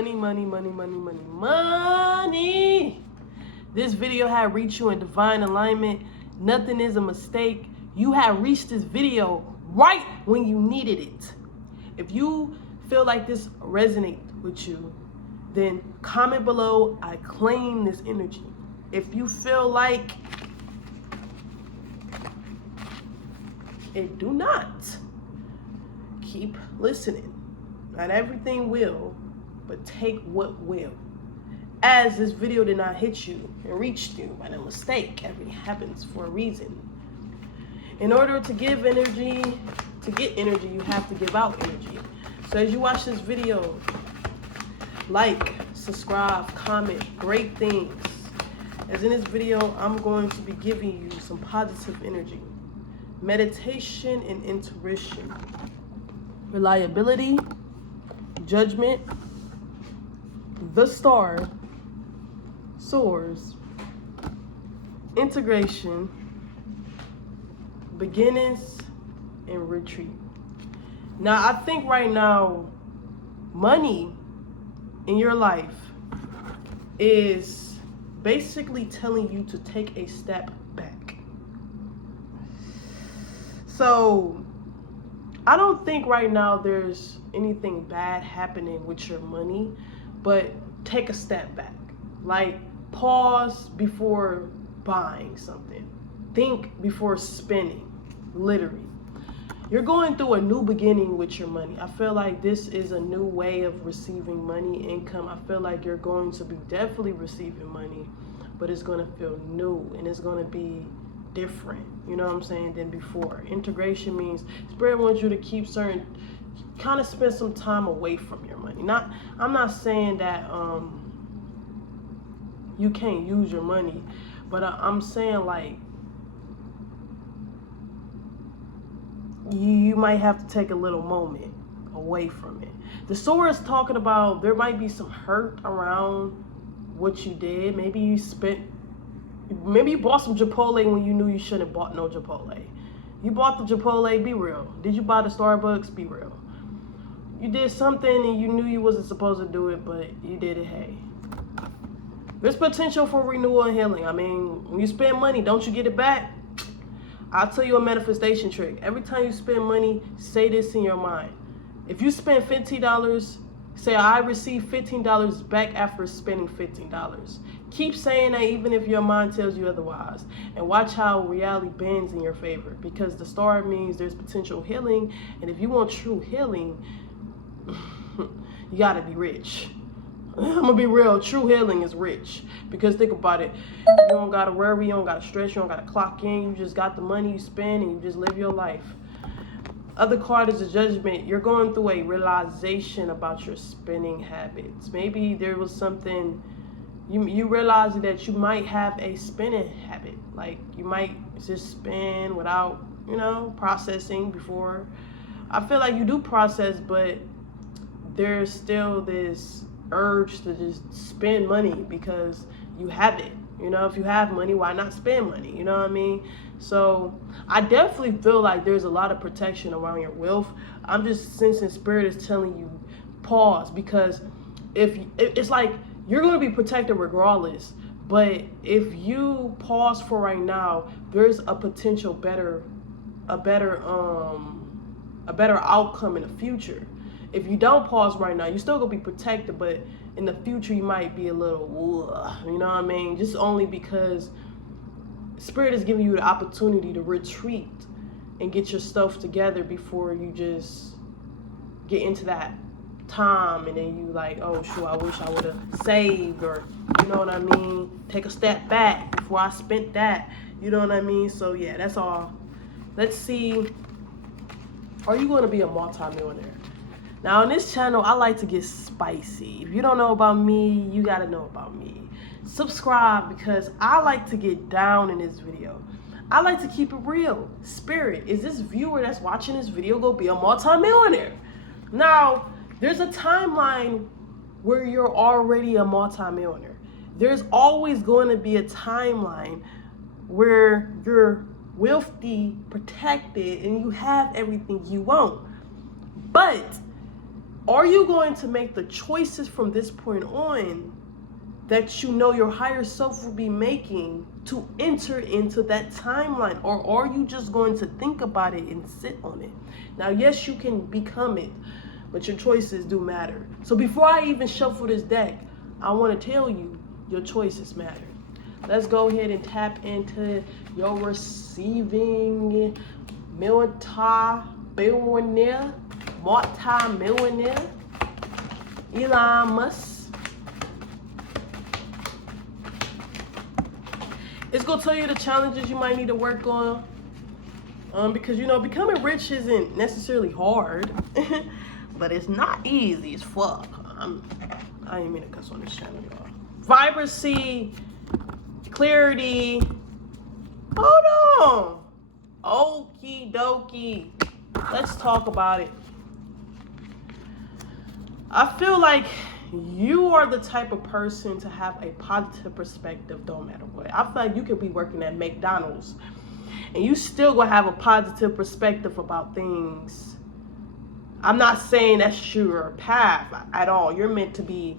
Money, money, money, money, money, money. This video had reached you in divine alignment. Nothing is a mistake. You have reached this video right when you needed it. If you feel like this resonates with you, then comment below. I claim this energy. If you feel like it, do not. Keep listening. Not everything will, but take what will. As this video did not hit you and reach you by a mistake, everything happens for a reason. In order to give energy, to get energy, you have to give out energy. So as you watch this video, like, subscribe, comment, great things. As in this video, I'm going to be giving you some positive energy, meditation and intuition, reliability, judgment, the star, soars, integration, beginnings, and retreat. Now, I think right now, money in your life is basically telling you to take a step back. So, I don't think right now there's anything bad happening with your money, but take a step back. Like, pause before buying something. Think before spending, literally. You're going through a new beginning with your money. I feel like this is a new way of receiving money, income. I feel like you're going to be definitely receiving money, but it's going to feel new and it's going to be different, you know what I'm saying, than before. Integration means Spirit wants you to keep certain, kind of spend some time away from your money. I'm not saying that you can't use your money, but I'm saying like you might have to take a little moment away from it. The Sower is talking about there might be some hurt around what you did. Maybe you bought some Chipotle when you knew you shouldn't have bought no Chipotle. You bought the Chipotle, be real. Did you buy the Starbucks? Be real. You did something and you knew you wasn't supposed to do it, but you did it, hey. There's potential for renewal and healing. I mean, when you spend money, don't you get it back? I'll tell you a manifestation trick. Every time you spend money, say this in your mind. If you spend $15, say, I receive $15 back after spending $15. Keep saying that even if your mind tells you otherwise. And watch how reality bends in your favor. Because the star means there's potential healing. And if you want true healing, you gotta be rich. I'm gonna be real, true healing is rich. Because think about it, you don't gotta worry, you don't gotta stress, you don't gotta clock in, you just got the money you spend and you just live your life. Other card is a judgment. You're going through a realization about your spending habits. Maybe there was something, you realize that you might have a spending habit. Like you might just spend without, processing before. I feel like you do process, but there's still this urge to just spend money because you have it. If you have money, why not spend money? You know what I mean? So I definitely feel like there's a lot of protection around your wealth. I'm just sensing Spirit is telling you pause, because if it's like you're going to be protected regardless, but if you pause for right now, there's a potential better outcome in the future. If you don't pause right now, you're still gonna be protected, but in the future you might be a little, you know what I mean? Just only because Spirit is giving you the opportunity to retreat and get your stuff together before you just get into that time and then you like, oh shoot, I wish I would have saved, or you know what I mean? Take a step back before I spent that, you know what I mean? So yeah, that's all. Let's see, are you gonna be a multi-millionaire? Now, on this channel, I like to get spicy. If you don't know about me, you gotta know about me. Subscribe, because I like to get down in this video. I like to keep it real. Spirit, is this viewer that's watching this video gonna be a multi-millionaire? Now, there's a timeline where you're already a multi-millionaire. There's always going to be a timeline where you're wealthy, protected, and you have everything you want. But Are you going to make the choices from this point on that you know your higher self will be making to enter into that timeline? Or are you just going to think about it and sit on it? Now, yes, you can become it, but your choices do matter. So before I even shuffle this deck, I want to tell you your choices matter. Let's go ahead and tap into your receiving multi-billionaire, Elon Musk. It's going to tell you the challenges you might need to work on. Because, you know, becoming rich isn't necessarily hard. But it's not easy as fuck. I ain't mean to cuss on this channel, y'all. Vibrancy, clarity. Hold on. Okie dokie. Let's talk about it. I feel like you are the type of person to have a positive perspective no matter what. I feel like you could be working at McDonald's and you still gonna have a positive perspective about things. I'm not saying that's your path at all. You're meant to be,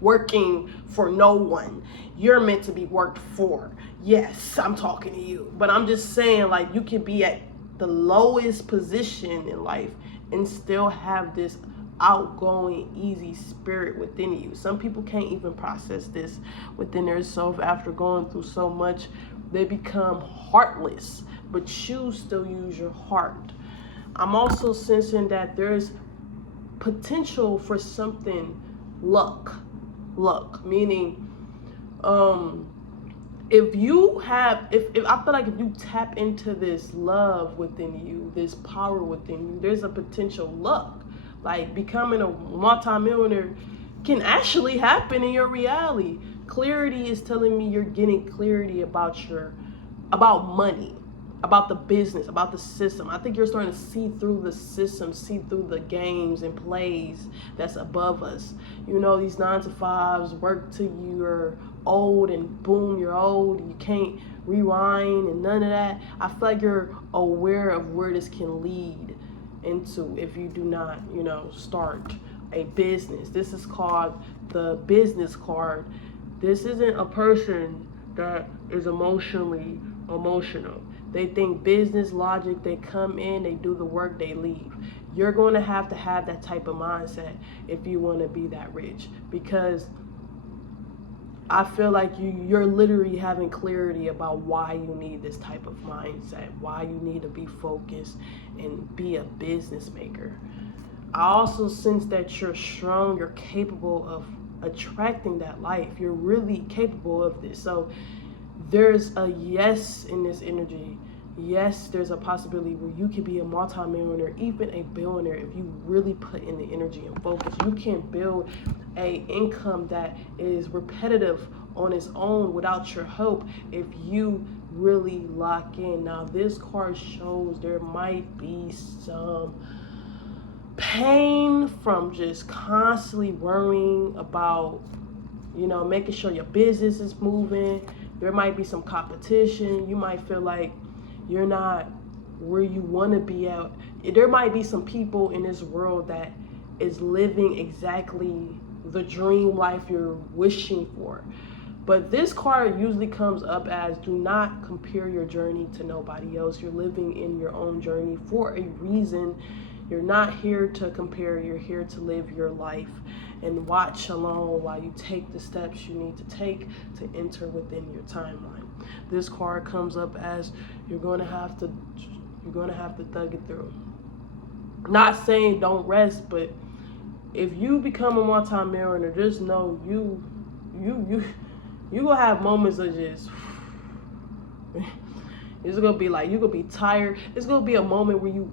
working for no one. You're meant to be worked for. Yes, I'm talking to you. But I'm just saying, like, you can be at the lowest position in life and still have this outgoing, easy spirit within you. Some people can't even process this within themselves after going through so much. They become heartless, but you still use your heart. I'm also sensing that there's potential for something luck, meaning if I feel like if you tap into this love within you, this power within you, there's a potential luck. Like becoming a multimillionaire can actually happen in your reality. Clarity is telling me you're getting clarity about money, about the business, about the system. I think you're starting to see through the system, see through the games and plays that's above us. You know, these 9-to-5s work till you're old and boom, you're old. You can't rewind and none of that. I feel like you're aware of where this can lead into if you do not, start a business. This is called the business card. This isn't a person that is emotional. They think business logic, they come in, they do the work, they leave. You're going to have that type of mindset if you want to be that rich, because I feel like you're literally having clarity about why you need this type of mindset, why you need to be focused and be a business maker. I also sense that you're strong, you're capable of attracting that life. You're really capable of this. So there's a yes in this energy. Yes, there's a possibility where you can be a multimillionaire, even a billionaire, if you really put in the energy and focus. You can build a income that is repetitive on its own without your help if you really lock in. Now, this card shows there might be some pain from just constantly worrying about, making sure your business is moving. There might be some competition. You might feel like you're not where you want to be at. There might be some people in this world that is living exactly the dream life you're wishing for. But this card usually comes up as do not compare your journey to nobody else. You're living in your own journey for a reason. You're not here to compare. You're here to live your life and watch along while you take the steps you need to take to enter within your timeline. This card comes up as you're going to have to thug it through. Not saying don't rest, but if you become a multi-millionaire, just know you gonna have moments of just it's gonna be like you're gonna be tired. It's gonna be a moment where you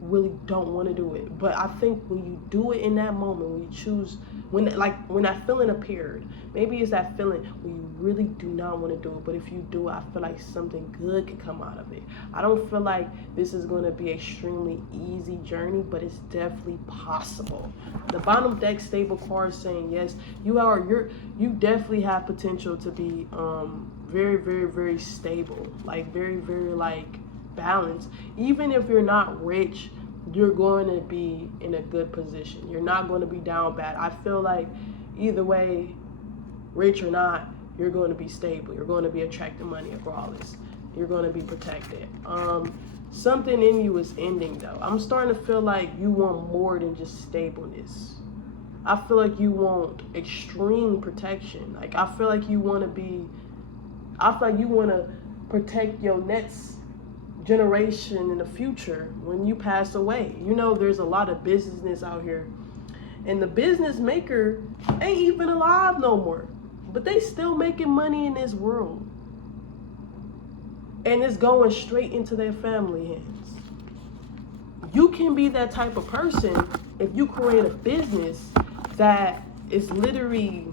really don't want to do it. But I think when you do it in that moment, when you choose, when that feeling appeared, maybe it's that feeling when you really do not want to do it, but if you do it, I feel like something good can come out of it. I don't feel like this is going to be an extremely easy journey, but it's definitely possible. The bottom deck stable card saying yes, you definitely have potential to be very, very, very stable, like very, very like balanced. Even if you're not rich, you're going to be in a good position. You're not going to be down bad. I feel like either way, rich or not, you're going to be stable. You're going to be attracting money regardless. You're going to be protected. Something in you is ending though. I'm starting to feel like you want more than just stableness. I feel like you want extreme protection. Like I feel like you want to protect your next generation in the future when you pass away. You know, there's a lot of business out here, and the business maker ain't even alive no more, but they still making money in this world, and it's going straight into their family hands. You can be that type of person if you create a business that is literally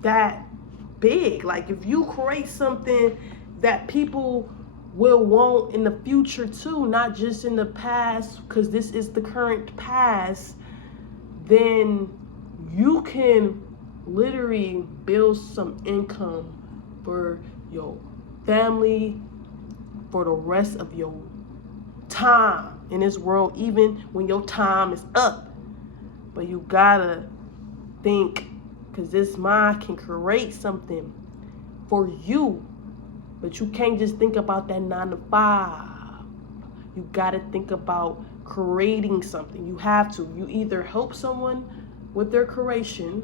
that big. Like if you create something that people will want in the future too, not just in the past, because this is the current past, then you can literally build some income for your family for the rest of your time in this world, even when your time is up. But you gotta think, because this mind can create something for you, but you can't just think about that 9 to 5. You gotta think about creating something. You have to. You either help someone with their creation,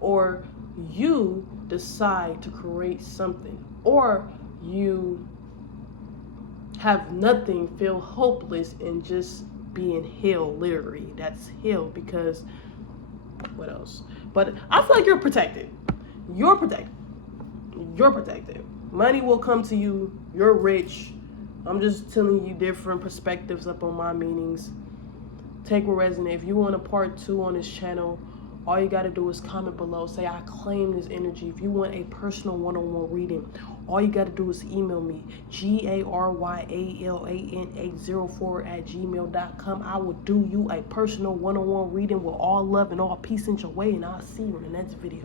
or you decide to create something, or you have nothing, feel hopeless, and just be in hell, literally. That's hell, because what else? But I feel like you're protected. You're protected. You're protected. Money will come to you. You're rich. I'm just telling you different perspectives up on my meanings. Take what resonates. If you want a part 2 on this channel, all you got to do is comment below. Say, I claim this energy. If you want a personal one-on-one reading, all you got to do is email me, GARYALAN804@gmail.com. I will do you a personal one-on-one reading with all love and all peace in your way, and I'll see you in the next video.